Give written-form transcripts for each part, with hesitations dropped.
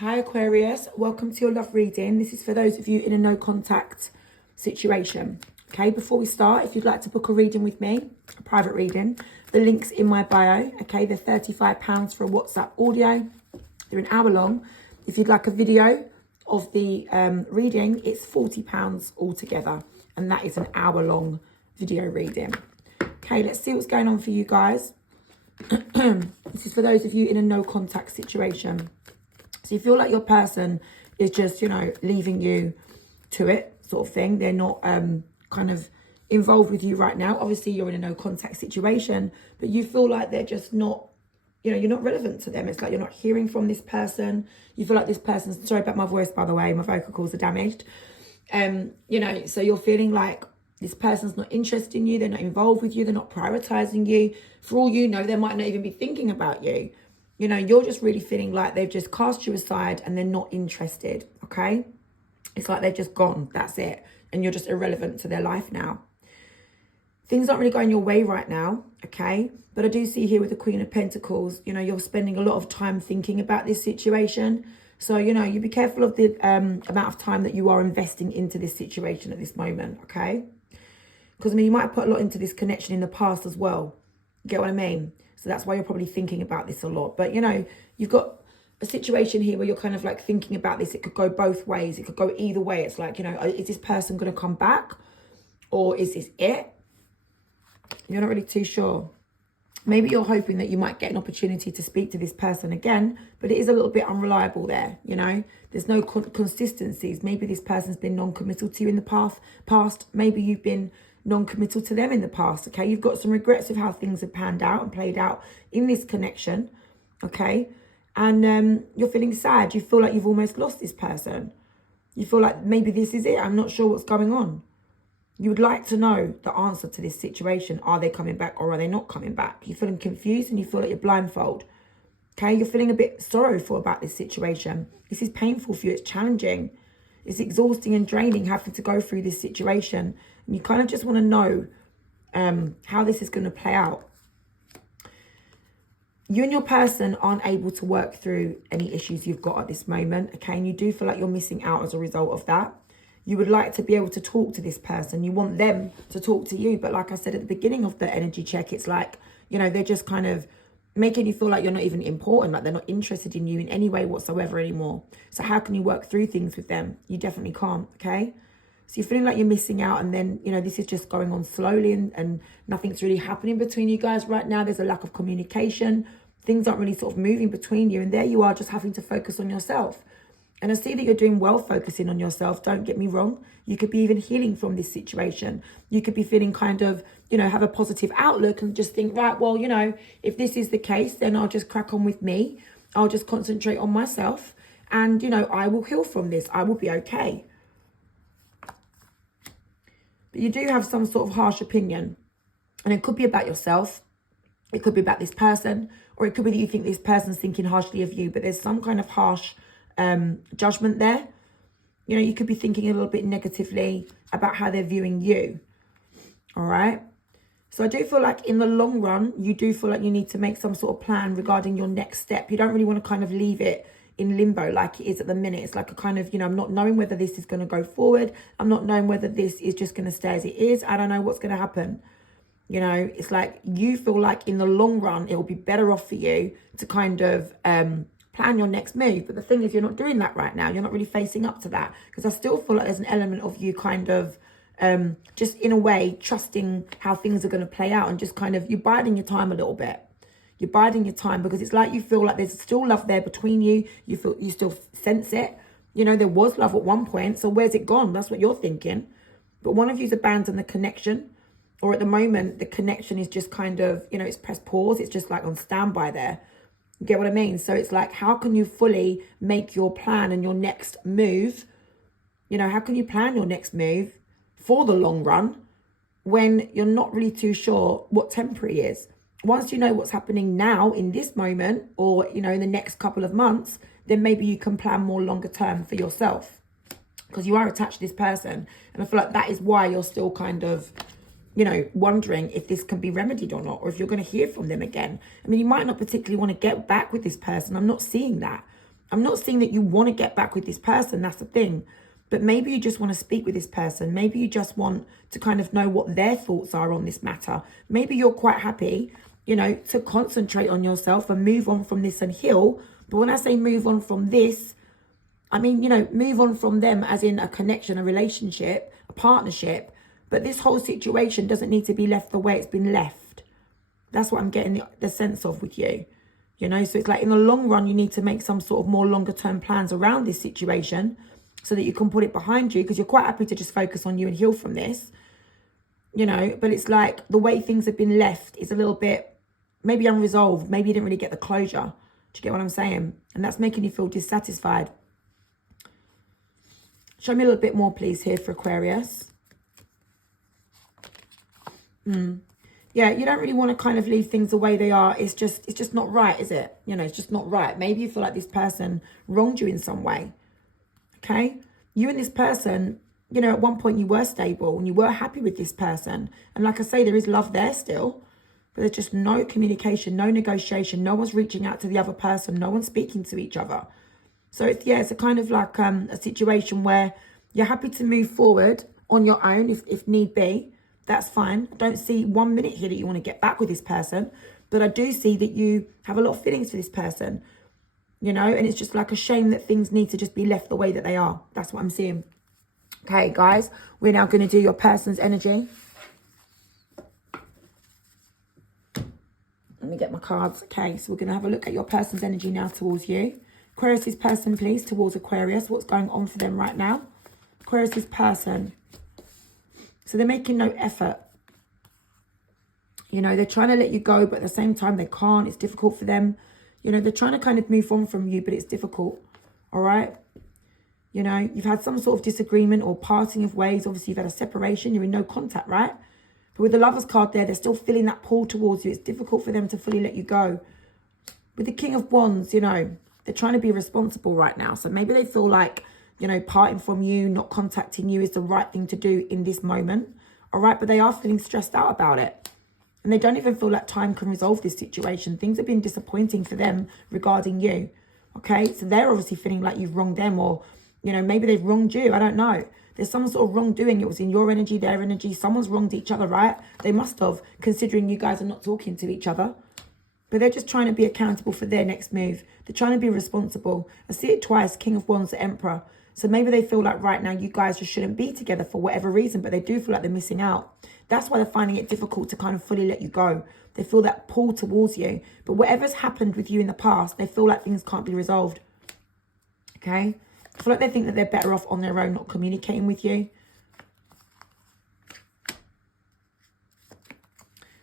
Hi Aquarius, welcome to your love reading. This is for those of you in a no contact situation. Okay, before we start, if you'd like to book a reading with me, a private reading, the link's in my bio. Okay, they're £35 for a WhatsApp audio. They're an hour long. If you'd like a video of the reading, it's £40 altogether. And that is an hour long video reading. Okay, let's see what's going on for you guys. This is for those of you in a no contact situation. So you feel like your person is just, leaving you to it sort of thing. They're not kind of involved with you right now. Obviously, you're in a no contact situation, but you feel like they're just not, you're not relevant to them. It's like you're not hearing from this person. You feel like this person's, sorry about my voice, by the way, my vocal cords are damaged. So you're feeling like this person's not interested in you. They're not involved with you. They're not prioritizing you. For all you know, they might not even be thinking about you. You're just really feeling like they've just cast you aside and they're not interested, okay? It's like they've just gone, that's it. And you're just irrelevant to their life now. Things aren't really going your way right now, okay? But I do see here with the Queen of Pentacles, you're spending a lot of time thinking about this situation. So, you be careful of the amount of time that you are investing into this situation at this moment, okay? Because, you might have put a lot into this connection in the past as well. You get what I mean? So that's why you're probably thinking about this a lot. But, you've got a situation here where you're kind of like thinking about this. It could go both ways. It could go either way. It's like, is this person going to come back? Or is this it? You're not really too sure. Maybe you're hoping that you might get an opportunity to speak to this person again. But it is a little bit unreliable there, There's no consistencies. Maybe this person's been non-committal to you in the past. Maybe you've been non-committal to them in the past, okay? You've got some regrets of how things have panned out and played out in this connection, okay? And you're feeling sad. You feel like you've almost lost this person. You feel like maybe this is it. I'm not sure what's going on. You would like to know the answer to this situation. Are they coming back or are they not coming back? You're feeling confused and you feel like you're blindfolded, okay? You're feeling a bit sorrowful about this situation. This is painful for you. It's challenging. It's exhausting and draining having to go through this situation. And you kind of just want to know how this is going to play out. You and your person aren't able to work through any issues you've got at this moment, okay? And you do feel like you're missing out as a result of that. You would like to be able to talk to this person. You want them to talk to you. But like I said at the beginning of the energy check, it's like, they're just kind of making you feel like you're not even important, like they're not interested in you in any way whatsoever anymore. So how can you work through things with them? You definitely can't, okay? So you're feeling like you're missing out and then, this is just going on slowly and nothing's really happening between you guys right now. There's a lack of communication. Things aren't really sort of moving between you. And there you are just having to focus on yourself. And I see that you're doing well focusing on yourself. Don't get me wrong. You could be even healing from this situation. You could be feeling kind of, have a positive outlook and just think, right, well, if this is the case, then I'll just crack on with me. I'll just concentrate on myself. And, I will heal from this. I will be okay. But you do have some sort of harsh opinion. And it could be about yourself. It could be about this person. Or it could be that you think this person's thinking harshly of you. But there's some kind of harsh judgment there. You could be thinking a little bit negatively about how they're viewing you. All right. So I do feel like in the long run, you do feel like you need to make some sort of plan regarding your next step. You don't really want to kind of leave it in limbo like it is at the minute. It's like a kind of, I'm not knowing whether this is going to go forward. I'm not knowing whether this is just going to stay as it is. I don't know what's going to happen. It's like you feel like in the long run, it will be better off for you to kind of plan your next move. But the thing is, you're not doing that right now. You're not really facing up to that, because I still feel like there's an element of you kind of just in a way trusting how things are going to play out, and just kind of you're biding your time a little bit. You're biding your time because it's like you feel like there's still love there between you. You still sense it. There was love at one point, so where's it gone? That's what you're thinking. But one of you's abandoned the connection, or at the moment the connection is just kind of, it's pressed pause. It's just like on standby there. You get what I mean? So it's like, how can you fully make your plan and your next move? How can you plan your next move for the long run when you're not really too sure what temporary is? Once you know what's happening now in this moment, or, in the next couple of months, then maybe you can plan more longer term for yourself, because you are attached to this person. And I feel like that is why you're still kind of, wondering if this can be remedied or not, or if you're going to hear from them again. I mean, you might not particularly want to get back with this person. I'm not seeing that. I'm not saying that you want to get back with this person. That's the thing. But maybe you just want to speak with this person. Maybe you just want to kind of know what their thoughts are on this matter. Maybe you're quite happy, you know, to concentrate on yourself and move on from this and heal. But when I say move on from this, I mean, you know, move on from them as in a connection, a relationship, a partnership. But this whole situation doesn't need to be left the way it's been left. That's what I'm getting the sense of with you. You know, so it's like in the long run, you need to make some sort of more longer term plans around this situation so that you can put it behind you, because you're quite happy to just focus on you and heal from this, you know. But it's like the way things have been left is a little bit maybe unresolved. Maybe you didn't really get the closure. Do you get what I'm saying? And that's making you feel dissatisfied. Show me a little bit more, please, here for Aquarius. Yeah, you don't really want to kind of leave things the way they are. It's just not right, is it? You know, it's just not right. Maybe you feel like this person wronged you in some way. Okay? You and this person, you know, at one point you were stable and you were happy with this person. And like I say, there is love there still. But there's just no communication, no negotiation. No one's reaching out to the other person. No one's speaking to each other. So it's, yeah, it's a kind of like a situation where you're happy to move forward on your own if need be. That's fine. I don't see 1 minute here that you want to get back with this person. But I do see that you have a lot of feelings for this person. You know, and it's just like a shame that things need to just be left the way that they are. That's what I'm seeing. Okay, guys, we're now going to do your person's energy. Let me get my cards. Okay, so we're going to have a look at your person's energy now towards you. Aquarius's person, please, towards Aquarius. What's going on for them right now? Aquarius's person. So they're making no effort. You know, they're trying to let you go, but at the same time, they can't. It's difficult for them. You know, they're trying to kind of move on from you, but it's difficult. All right? You know, you've had some sort of disagreement or parting of ways. Obviously, you've had a separation. You're in no contact, right? But with the Lovers card there, they're still feeling that pull towards you. It's difficult for them to fully let you go. With the King of Wands, you know, they're trying to be responsible right now. So maybe they feel like, you know, parting from you, not contacting you is the right thing to do in this moment. All right? But they are feeling stressed out about it. And they don't even feel like time can resolve this situation. Things have been disappointing for them regarding you. Okay? So they're obviously feeling like you've wronged them, or, you know, maybe they've wronged you. I don't know. There's some sort of wrongdoing. It was in your energy, their energy. Someone's wronged each other, right? They must have, considering you guys are not talking to each other. But they're just trying to be accountable for their next move. They're trying to be responsible. I see it twice, King of Wands, the Emperor. So maybe they feel like right now you guys just shouldn't be together for whatever reason, but they do feel like they're missing out. That's why they're finding it difficult to kind of fully let you go. They feel that pull towards you. But whatever's happened with you in the past, they feel like things can't be resolved. Okay? I feel like they think that they're better off on their own, not communicating with you.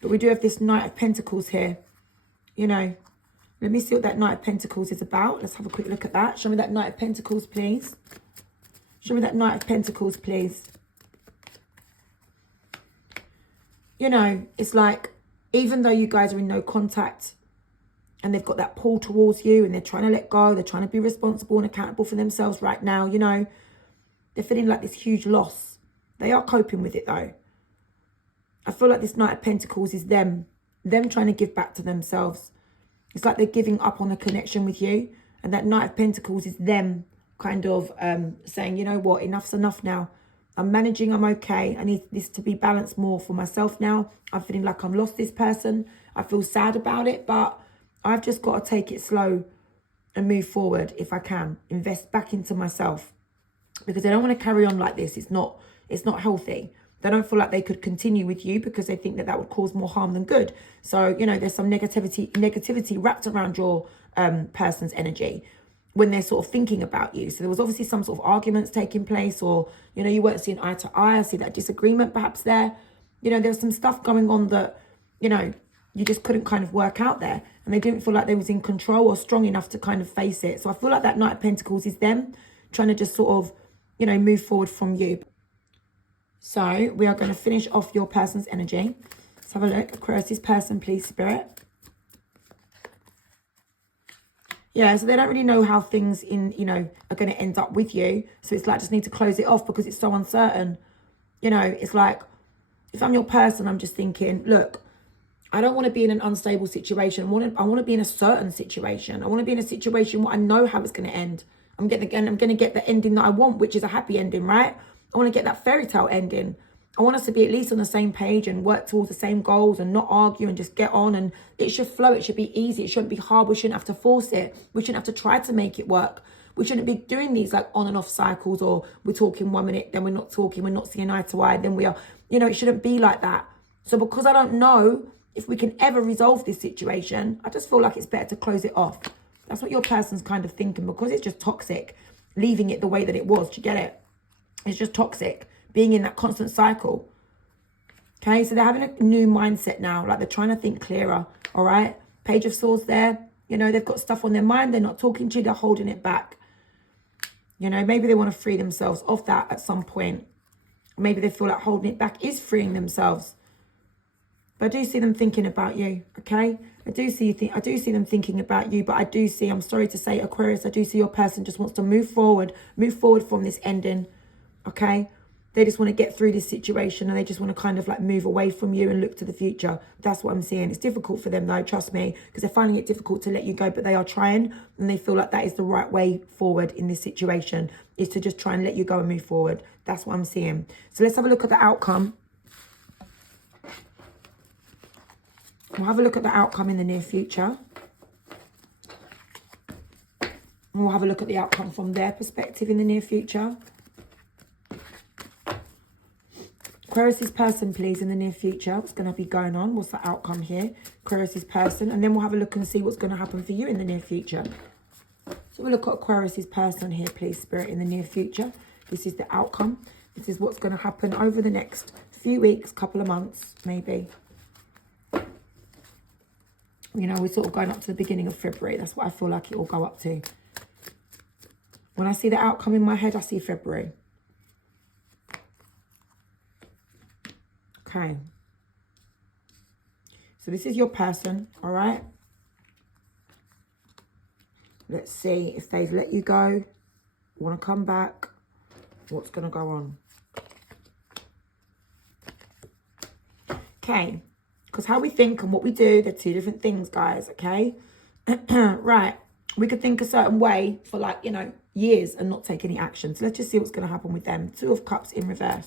But we do have this Knight of Pentacles here. You know, let me see what that Knight of Pentacles is about. Let's have a quick look at that. Show me that Knight of Pentacles, please. Show me that Knight of Pentacles, please. You know, it's like, even though you guys are in no contact and they've got that pull towards you and they're trying to let go, they're trying to be responsible and accountable for themselves right now, you know, they're feeling like this huge loss. They are coping with it, though. I feel like this Knight of Pentacles is them trying to give back to themselves. It's like they're giving up on the connection with you. And that Knight of Pentacles is them kind of saying, you know what, enough's enough now. I'm managing, I'm okay. I need this to be balanced more for myself now. I'm feeling like I've lost this person. I feel sad about it, but I've just got to take it slow and move forward if I can. Invest back into myself. Because I don't want to carry on like this. It's not healthy. They don't feel like they could continue with you because they think that that would cause more harm than good. So, you know, there's some negativity wrapped around your person's energy when they're sort of thinking about you. So there was obviously some sort of arguments taking place, or, you know, you weren't seeing eye to eye. I see that disagreement perhaps there. You know, there's some stuff going on that, you know, you just couldn't kind of work out there. And they didn't feel like they was in control or strong enough to kind of face it. So I feel like that Knight of Pentacles is them trying to just sort of, you know, move forward from you. So we are going to finish off your person's energy. Let's have a look. Aquarius' person, please, Spirit. Yeah, so they don't really know how things are going to end up with you. So it's like, just need to close it off because it's so uncertain. You know, it's like, if I'm your person, I'm just thinking, look, I don't want to be in an unstable situation. I want to be in a certain situation. I want to be in a situation where I know how it's going to end. I'm going to get the ending that I want, which is a happy ending, right? I want to get that fairy tale ending. I want us to be at least on the same page and work towards the same goals and not argue and just get on. And it should flow. It should be easy. It shouldn't be hard. We shouldn't have to force it. We shouldn't have to try to make it work. We shouldn't be doing these like on and off cycles, or we're talking 1 minute, then we're not talking, we're not seeing eye to eye, then we are, it shouldn't be like that. So because I don't know if we can ever resolve this situation, I just feel like it's better to close it off. That's what your person's kind of thinking, because it's just toxic, leaving it the way that it was. Do you get it? It's just toxic, being in that constant cycle. Okay, so they're having a new mindset now, like they're trying to think clearer, all right? Page of Swords there, they've got stuff on their mind, they're not talking to you, they're holding it back. Maybe they want to free themselves of that at some point. Maybe they feel like holding it back is freeing themselves. But I do see them thinking about you, okay? I do see them thinking about you, but I do see, I'm sorry to say, Aquarius, I do see your person just wants to move forward from this ending, okay? They just want to get through this situation, and they just want to kind of like move away from you and look to the future. That's what I'm seeing. It's difficult for them though, trust me, because they're finding it difficult to let you go, but they are trying, and they feel like that is the right way forward in this situation, is to just try and let you go and move forward. That's what I'm seeing. So let's have a look at the outcome. We'll have a look at the outcome in the near future. And we'll have a look at the outcome from their perspective in the near future. Aquarius' person, please, in the near future. What's going to be going on? What's the outcome here? Aquarius' person. And then we'll have a look and see what's going to happen for you in the near future. So we'll look at Aquarius' person here, please, Spirit, in the near future. This is the outcome. This is what's going to happen over the next few weeks, couple of months, maybe. We're sort of going up to the beginning of February. That's what I feel like it will go up to. When I see the outcome in my head, I see February. Okay. So this is your person, all right? Let's see if they've let you go, want to come back, what's going to go on. Okay. Because how we think and what we do, they're two different things, guys, okay? Right. We could think a certain way for like, years and not take any action. So let's just see what's going to happen with them. 2 of Cups in reverse.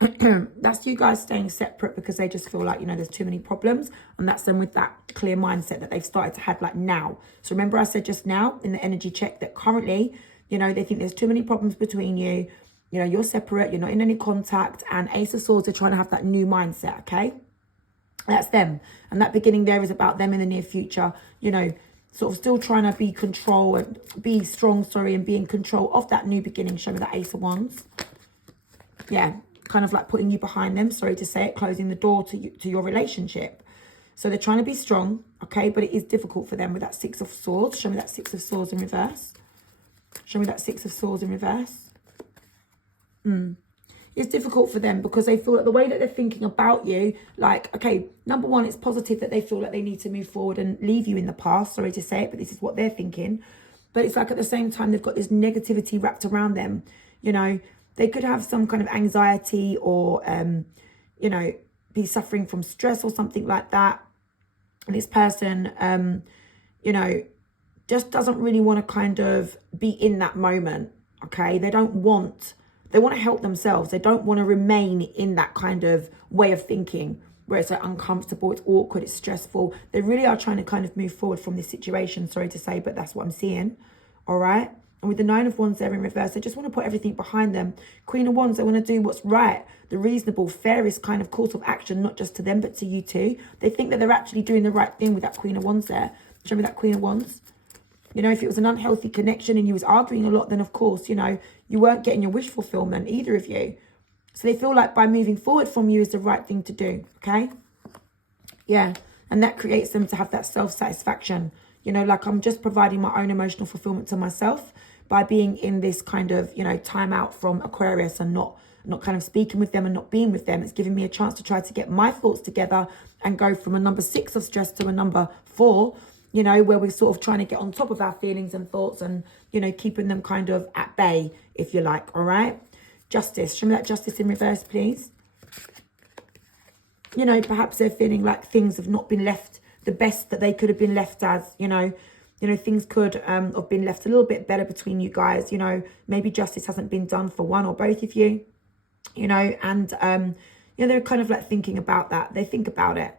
That's you guys staying separate because they just feel like, there's too many problems. And that's them with that clear mindset that they've started to have like now. So remember I said just now in the energy check that currently, they think there's too many problems between you. You're separate, you're not in any contact, and Ace of Swords are trying to have that new mindset, okay? That's them. And that beginning there is about them in the near future, sort of still trying to be strong, and be in control of that new beginning. Show me that Ace of Wands. Yeah, kind of like putting you behind them, sorry to say it, closing the door to your relationship. So they're trying to be strong, okay? But it is difficult for them with that 6 of Swords. Show me that 6 of Swords in reverse. Show me that 6 of Swords in reverse. It's difficult for them because they feel that the way that they're thinking about you, like, okay, number one, it's positive that they feel like they need to move forward and leave you in the past. Sorry to say it, but this is what they're thinking. But it's like at the same time, they've got this negativity wrapped around them. They could have some kind of anxiety or, be suffering from stress or something like that. And this person, just doesn't really want to kind of be in that moment, okay? They want to help themselves. They don't want to remain in that kind of way of thinking where it's like uncomfortable, it's awkward, it's stressful. They really are trying to kind of move forward from this situation, sorry to say, but that's what I'm seeing, all right? And with the 9 of Wands there in reverse, they just want to put everything behind them. Queen of Wands, they want to do what's right, the reasonable, fairest kind of course of action, not just to them, but to you too. They think that they're actually doing the right thing with that Queen of Wands there. Show me that Queen of Wands. If it was an unhealthy connection and you was arguing a lot, then of course, you weren't getting your wish fulfillment, either of you. So they feel like by moving forward from you is the right thing to do, okay? Yeah, and that creates them to have that self-satisfaction. Like I'm just providing my own emotional fulfillment to myself by being in this kind of, time out from Aquarius and not kind of speaking with them and not being with them. It's giving me a chance to try to get my thoughts together and go from a number 6 of stress to a number 4, where we're sort of trying to get on top of our feelings and thoughts and, keeping them kind of at bay, if you like, all right? Justice. Show me that Justice in reverse, please. you know, perhaps they're feeling like things have not been left the best that they could have been left as, you know, things could have been left a little bit better between you guys, you know, maybe justice hasn't been done for one or both of you, you know, and, you know, they're kind of like thinking about that. They think about it,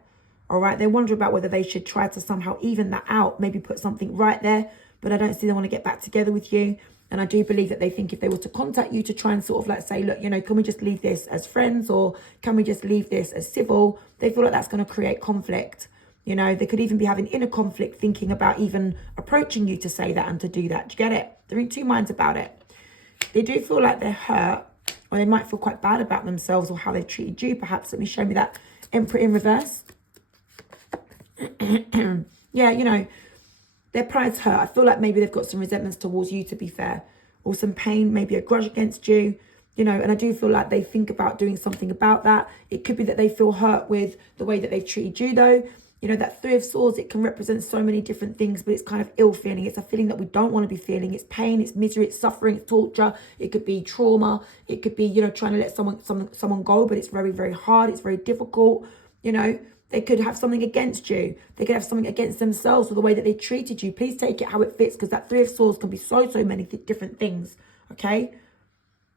all right? They wonder about whether they should try to somehow even that out, maybe put something right there, but I don't see they want to get back together with you. And I do believe that they think if they were to contact you to try and sort of like say, look, you know, can we just leave this as friends, or can we just leave this as civil? They feel like that's going to create conflict. You know, they could even be having inner conflict thinking about even approaching you to say that and to do that. Do you get it? They're in two minds about it. They do feel like they're hurt, or they might feel quite bad about themselves or how they've treated you. Perhaps, let me show me that Emperor in reverse. Yeah, you know, their pride's hurt. I feel like maybe they've got some resentments towards you, to be fair, or some pain, maybe a grudge against you, you know, and I do feel like they think about doing something about that. It could be that they feel hurt with the way that they've treated you, though. You know, that Three of Swords, it can represent so many different things, but it's kind of ill feeling. It's a feeling that we don't want to be feeling. It's pain, it's misery, it's suffering, it's torture. It could be trauma. It could be, you know, trying to let someone go, but it's very, very hard. It's very difficult. You know, they could have something against you. They could have something against themselves for the way that they treated you. Please take it how it fits, because that Three of Swords can be so many different things, okay?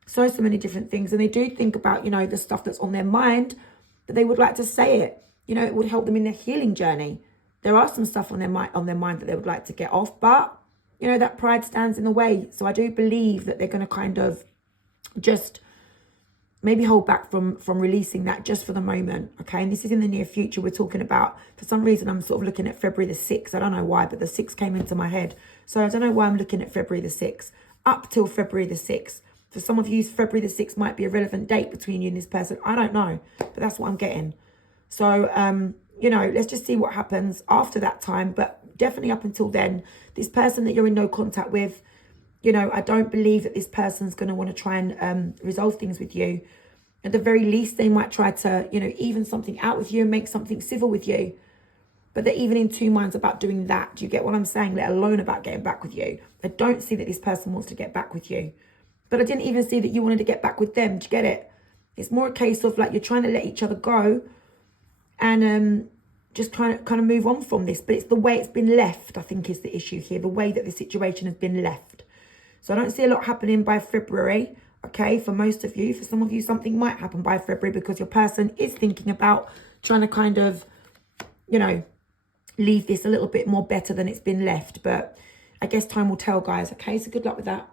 So many different things. And they do think about, you know, the stuff that's on their mind, that they would like to say it. You know, it would help them in their healing journey. There are some stuff on their mind that they would like to get off, but, you know, that pride stands in the way. So I do believe that they're going to kind of just maybe hold back from releasing that just for the moment, okay? And this is in the near future. We're talking about, for some reason, I'm sort of looking at February the 6th. I don't know why, but the 6th came into my head. So I don't know why I'm looking at February the 6th. Up till February the 6th. For some of you, February the 6th might be a relevant date between you and this person. I don't know, but that's what I'm getting. So, you know, let's just see what happens after that time. But definitely up until then, this person that you're in no contact with, you know, I don't believe that this person's going to want to try and resolve things with you. At the very least, they might try to, you know, even something out with you and make something civil with you. But they're even in two minds about doing that. Do you get what I'm saying? Let alone about getting back with you. I don't see that this person wants to get back with you. But I didn't even see that you wanted to get back with them. Do you get it? It's more a case of like you're trying to let each other go and just kind of move on from this. But it's the way it's been left, I think, is the issue here. The way that the situation has been left. So I don't see a lot happening by February, okay, for most of you. For some of you, something might happen by February because your person is thinking about trying to kind of, you know, leave this a little bit more better than it's been left. But I guess time will tell, guys, okay? So good luck with that.